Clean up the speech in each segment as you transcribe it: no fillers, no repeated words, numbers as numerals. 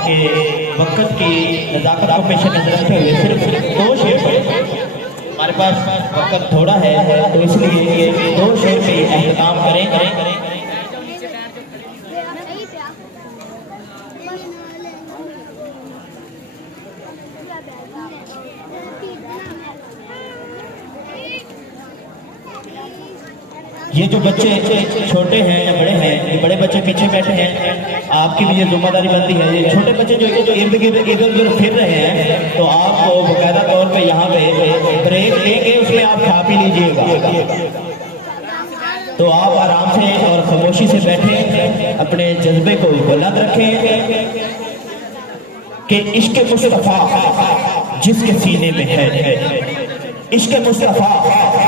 कि वक्त की नज़ाकत को पेश नजर रखते हुए सिर्फ दो शेर हमारे पास वक्त थोड़ा है तो इसलिए ये दो शेर पे एहतमाम करें। ये जो बच्चे छोटे हैं या बड़े हैं, ये बड़े बच्चे पीछे बैठे हैं, आपकी भी ये जिम्मेदारी बनती है। ये छोटे बच्चे जो इर्द गिर्द इधर उधर फिर रहे हैं तो आपको बाकायदा तौर पे यहाँ पे ब्रेक लेके उसमें आप खा पी लीजिएगा। तो आप आराम से और खामोशी से बैठे अपने जज्बे को बुलंद रखें कि इश्क मुस्तफा जिसके सीने में है, इश्क मुस्तफा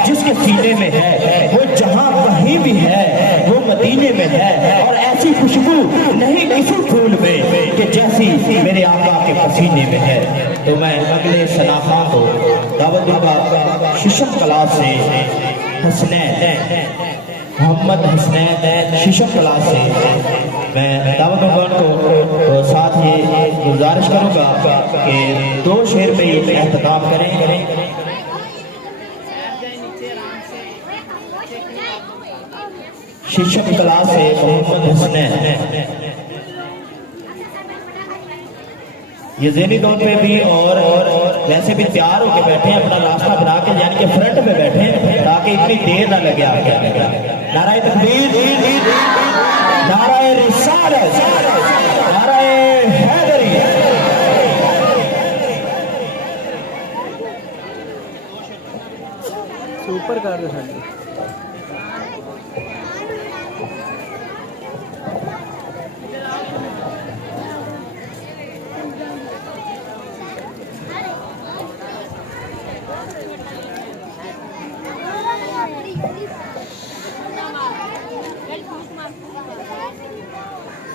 जिसके सीने में है, वो जहां कहीं भी है वो मदीने में है। और ऐसी खुशबू नहीं किसी फूल में कि जैसी मेरे आका के पसीने में है। तो मैं अगले सनाखा को दावत दूंगा शीशम क्लास से हसनैन मोहम्मद हसनैन शीशम क्लास से मैं दावत दूंगा उनको। तो साथ ही गुजारिश करूंगा कि दो शेर पे एहतमाम करें। शीशम क्लास से मोहम्मद हसनैन, ये ज़हनी तौर पे भी और वैसे भी तैयार होकर बैठे हैं, अपना रास्ता बना के यानी कि फ्रंट पे बैठे हैं ताकि इतनी देर ना लगे आगे। नाराए तकबीर, नाराए रिसालत, नाराए हैदरी। सुपर कर दो सर।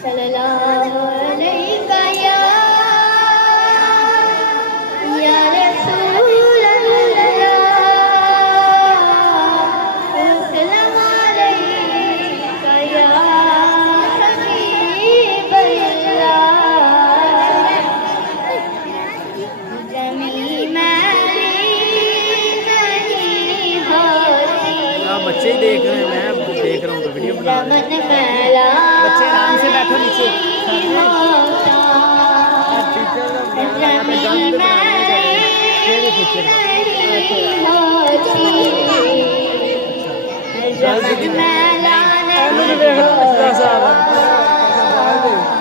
सल्लल्लाहु अलैका या रसूल अल्लाह, सल्लल्लाहु अलैका या हबीब अल्लाह। ज़मीं मेरी नहीं होती, आप बच्चे ही देख रहे हैं, मैं देख रहा हूँ तो वीडियो बना रहे हैं। बच्चे आराम से बैठो नीचे।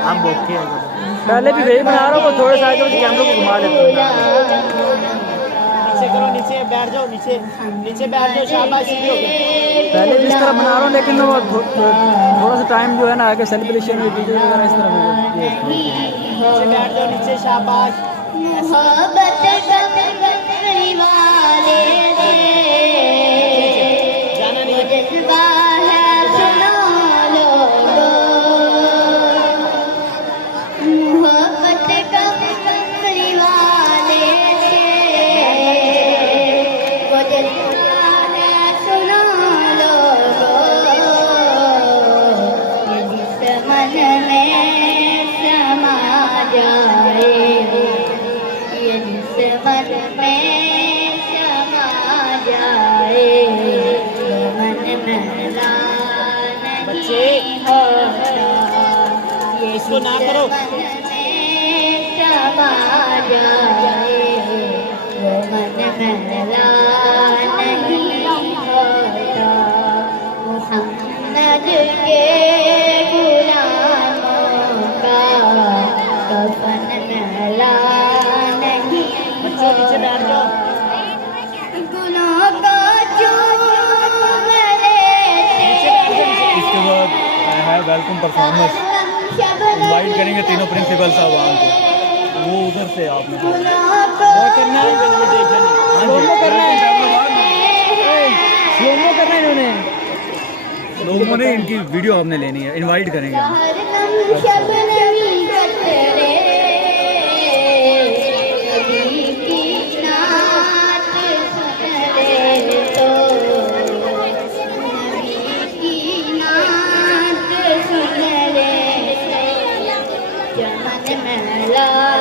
हम बोके पहले भी वही बना रहा हूँ, थोड़े सा आगे कैमरे को घुमा लेते हैं। करो नीचे बैठ जाओ, नीचे नीचे बैठ जाओ, शाबाश। पहले भी इस तरह बना रहा हूँ लेकिन वो थोड़ा सा टाइम जो है ना आगे सेलिब्रेशन में वीडियो वगैरह इस तरह नीचे बैठ जाओ, नीचे शाबाश। जाना नहीं है। बच्चे इसको ना करो। मोहम्मद के गुलामों का कफन महला नहीं। बच्चे नीचे बैठ जाओ। इसके बाद है वेलकम परफॉर्मेंस, इनवाइट करेंगे तीनों प्रिंसिपल साहब को। वो उधर से आपने करना है, स्लोमो करना है, स्लोमो करना है। इन्होंने लोगों ने इनकी वीडियो आपने लेनी है, इनवाइट करेंगे हम। कफन मैला